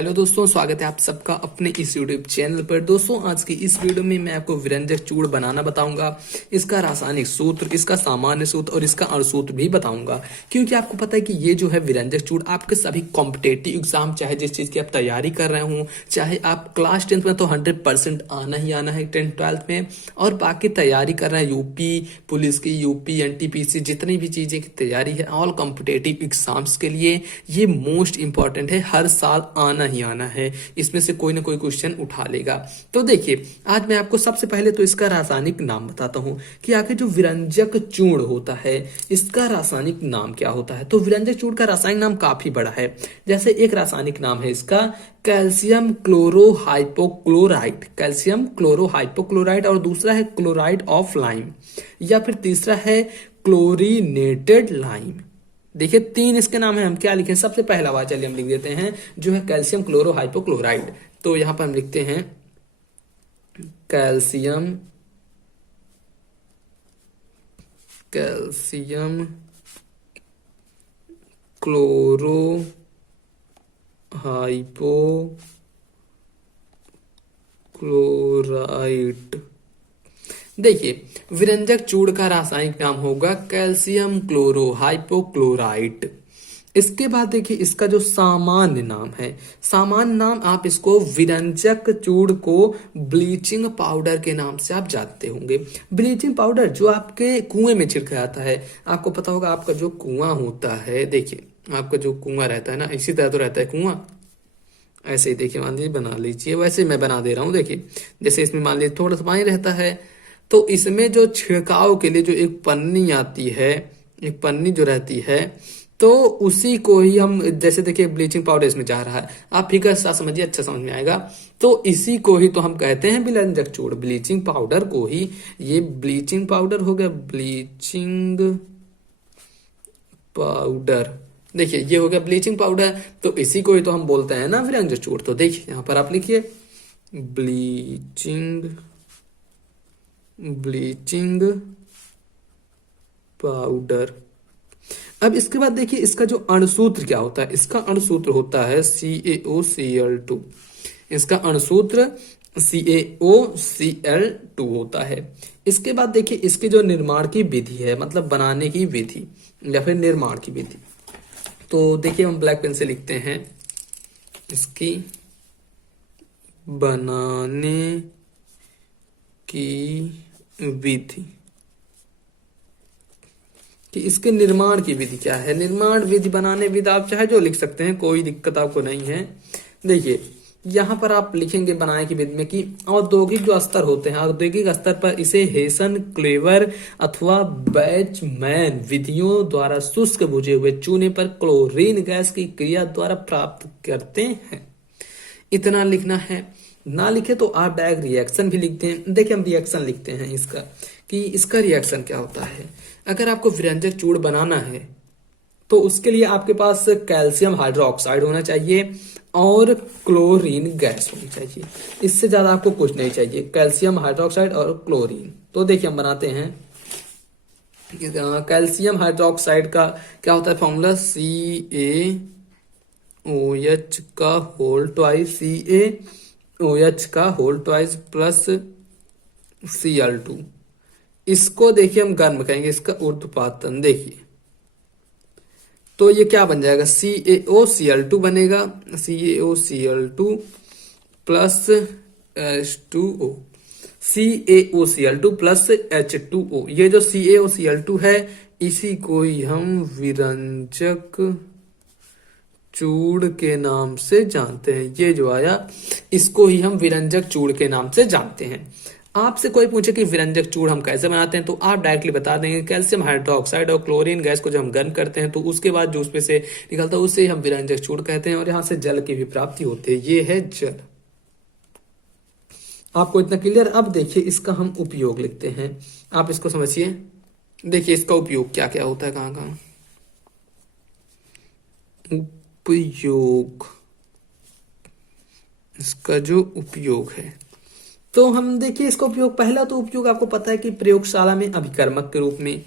Hello दोस्तों, स्वागत है आप सबका अपने इस यूट्यूब चैनल पर। दोस्तों, आज की इस वीडियो में मैं आपको व्यंजक चूड़ बनाना बताऊंगा। इसका रासायनिक सूत्र, इसका सामान्य सूत्र और इसका अणुसूत्र भी बताऊंगा। क्योंकि आपको पता है कि ये जो है व्यंजक चूड़ आपके सभी कॉम्पिटेटिव एग्जाम, चाहे जिस चीज़ की आप तैयारी कर रहे हो, चाहे आप क्लास 10th में तो 100% आना ही आना है 10th 12th में, और बाकी तैयारी कर रहे हैं यूपी पुलिस की, यूपी एनटीपीसी, जितनी भी चीज़ें की तैयारी है ऑल कॉम्पिटेटिव एग्जाम्स के लिए ये मोस्ट इंपॉर्टेंट है। हर साल आना ही आना है, इसमें से कोई ना कोई क्वेश्चन उठा लेगा। तो देखिए, आज मैं आपको सबसे पहले तो इसका रासायनिक नाम बताता हूं कि आखिर जो व्यंजक चूर्ण होता है इसका रासायनिक नाम क्या होता है। तो व्यंजक चूर्ण का रासायनिक नाम काफी बड़ा है। जैसे एक रासायनिक नाम है इसका कैल्शियम क्लोरोहाइपोक्लोराइड, कैल्शियम क्लोरोहाइपोक्लोराइड, और दूसरा है क्लोराइड ऑफ लाइम, या फिर तीसरा है क्लोरीनेटेड लाइम। देखिए, तीन इसके नाम है। हम क्या लिखें? सबसे पहला वाला चलिए हम लिख देते हैं जो है कैल्शियम क्लोरोहाइपोक्लोराइड। तो यहां पर हम लिखते हैं कैल्शियम कैल्शियम क्लोरोहाइपोक्लोराइड। देखिए, व्यंजक चूड़ का रासायनिक नाम होगा कैल्शियम क्लोरोहाइपोक्लोराइड। इसके बाद देखिए, इसका जो सामान्य नाम है, सामान्य नाम आप इसको व्यंजक चूड़ को ब्लीचिंग पाउडर के नाम से आप जानते होंगे। ब्लीचिंग पाउडर जो आपके कुएं में छिड़का जाता है। आपको पता होगा आपका जो कुआं होता है, देखिए आपका जो कुआं रहता है ना, इसी तरह तो रहता है कुआं। ऐसे ही देखिए, मान लीजिए बना लीजिए, वैसे मैं बना दे रहा हूँ। देखिए, जैसे इसमें मान लीजिए थोड़ा सा पानी रहता है, तो इसमें जो छिड़काव के लिए जो एक पन्नी आती है, एक पन्नी जो रहती है, तो उसी को ही हम, जैसे देखिए ब्लीचिंग पाउडर इसमें जा रहा है, आप फिगर सा समझिए, अच्छा समझ में आएगा। तो इसी को ही तो हम कहते हैं व्यंजक चूड़, ब्लीचिंग पाउडर को ही। ये ब्लीचिंग पाउडर हो गया, ब्लीचिंग पाउडर। देखिए, ये हो गया ब्लीचिंग पाउडर, तो इसी को ही तो हम बोलते हैं ना व्यंजक चूड़। तो देखिए यहां पर आप लिखिए ब्लीचिंग पाउडर। अब इसके बाद देखिए, इसका जो अणुसूत्र क्या होता है। इसका अणुसूत्र होता है CaOCl2। इसका अणुसूत्र CaOCl2 होता है। इसके बाद देखिए, इसके जो निर्माण की विधि है, मतलब बनाने की विधि या फिर निर्माण की विधि, तो देखिए हम ब्लैक पेन से लिखते हैं इसकी बनाने की विधि, कि इसके निर्माण की विधि क्या है। निर्माण विधि, बनाने विधि आप चाहे जो लिख सकते हैं, कोई दिक्कत आपको नहीं है। देखिए, यहां पर आप लिखेंगे बनाने की विधि में कि औद्योगिक जो स्तर होते हैं, औद्योगिक स्तर पर इसे हेसन, क्लेवर अथवा बैचमैन विधियों द्वारा शुष्क बुझे हुए चूने पर क्लोरीन गैस की क्रिया द्वारा प्राप्त करते हैं। इतना लिखना है। ना लिखे तो आप डायरेक्ट रिएक्शन भी लिखते हैं। देखिए, हम रिएक्शन लिखते हैं इसका, कि इसका रिएक्शन क्या होता है। अगर आपको व्यंजक चूड़ बनाना है तो उसके लिए आपके पास कैल्शियम हाइड्रोक्साइड होना चाहिए और क्लोरीन गैस होनी चाहिए। इससे ज्यादा आपको कुछ नहीं चाहिए, कैल्शियम हाइड्रोक्साइड और क्लोरीन। तो देखिए हम बनाते हैं। कैल्शियम हाइड्रोक्साइड का क्या होता है फॉर्मूला? CaOH का होल ट्वाइस, CaOH का होल ट्वाइस प्लस Cl2। इसको देखिए हम गर्म करेंगे, इसका ऊर्ध्वपातन देखिए, तो ये क्या बन जाएगा? CaOCl2 बनेगा, CaOCl2 plus H2O, CaOCl2 plus H2O। ये जो CaOCl2 है, इसी को ही हम व्यंजक चूड़ के नाम से जानते हैं। ये जो आया, इसको ही हम व्यंजक चूड़ के नाम से जानते हैं। आपसे कोई पूछे कि व्यंजक चूड़ हम कैसे बनाते हैं, तो आप डायरेक्टली बता देंगे कैल्शियम हाइड्रोक्साइड और क्लोरीन गैस को जब हम गर्म करते हैं तो उसके बाद जो उसमें से निकलता है उसे हम व्यंजक चूड़ कहते हैं, और यहां से जल की भी प्राप्ति होती है। ये है जल। आपको इतना क्लियर? अब देखिए, इसका हम उपयोग लिखते हैं, आप इसको समझिए। देखिए, इसका उपयोग क्या क्या होता है, कहाँ कहाँ उपयोग, इसका जो उपयोग है, तो हम देखिए इसका उपयोग। पहला तो उपयोग आपको पता है कि प्रयोगशाला में अभिकर्मक के रूप में,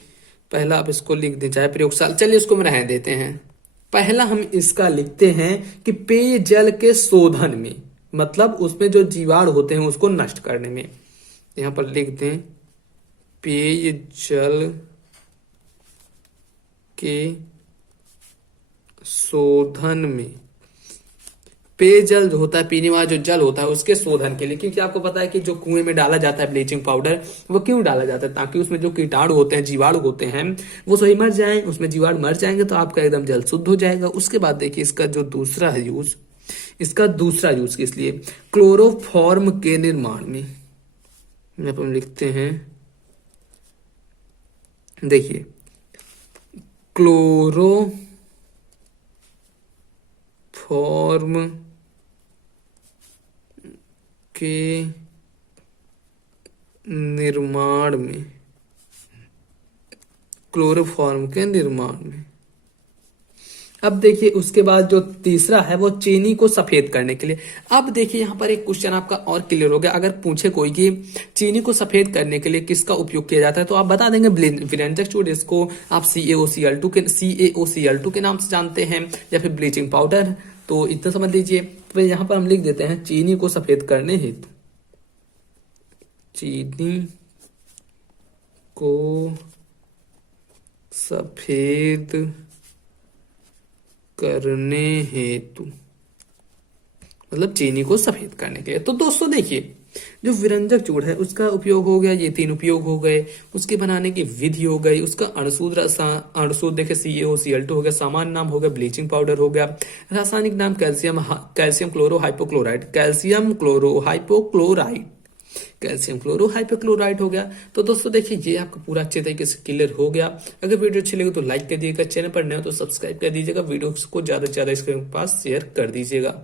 पहला आप इसको लिख दें, चाहे प्रयोगशाला, चलिए इसको में रहने देते हैं। पहला हम इसका लिखते हैं कि पेयजल के शोधन में, मतलब उसमें जो जीवाणु होते हैं उसको नष्ट करने में। यहां पर लिख दें पेयजल के शोधन में। पेयजल जो होता है, पीने वाला जो जल होता है उसके शोधन के लिए, क्योंकि आपको पता है कि जो कुएं में डाला जाता है ब्लीचिंग पाउडर, वो क्यों डाला जाता है? ताकि उसमें जो कीटाणु होते हैं, जीवाणु होते हैं, वो सही मर जाएं, उसमें जीवाणु मर जाएंगे तो आपका एकदम जल शुद्ध हो जाएगा। उसके बाद देखिए इसका जो दूसरा है यूज, इसका दूसरा यूज किस लिए? क्लोरोफॉर्म के निर्माण में। यहाँ पर हम लिखते हैं, देखिए क्लोरोफॉर्म के निर्माण में, क्लोरोफॉर्म के निर्माण में। अब देखिए उसके बाद जो तीसरा है वो चीनी को सफेद करने के लिए। अब देखिए यहाँ पर एक क्वेश्चन आपका और क्लियर हो गया। अगर पूछे कोई कि चीनी को सफेद करने के लिए किसका उपयोग किया जाता है, तो आप बता देंगे विरंजक चूर्ण, इसको आप CaOCl2 के नाम से जानते हैं, या फिर ब्लीचिंग पाउडर। तो इतना समझ लीजिए। तो यहाँ पर हम लिख देते हैं चीनी को सफेद करने हेतु, चीनी को सफेद करने हेतु, मतलब चीनी को सफेद करने के लिए। तो दोस्तों देखिए जो विरंजक चूर्ण है उसका उपयोग हो गया, ये 3 उपयोग हो गए। उसके बनाने की विधि हो गई, उसका अणुसूत्र देखिए CaOCl2 हो गया, सामान्य नाम हो गया ब्लीचिंग पाउडर हो गया, रासायनिक नाम कैल्शियम क्लोरोहाइपोक्लोराइड हो गया। तो दोस्तों देखिए ये आपका पूरा अच्छे तरीके से क्लियर हो गया। अगर वीडियो अच्छी लगे तो लाइक कर दीजिएगा, चैनल पर नए हो तो सब्सक्राइब कर दीजिएगा, वीडियो को ज्यादा से ज्यादा इसके पास शेयर कर दीजिएगा।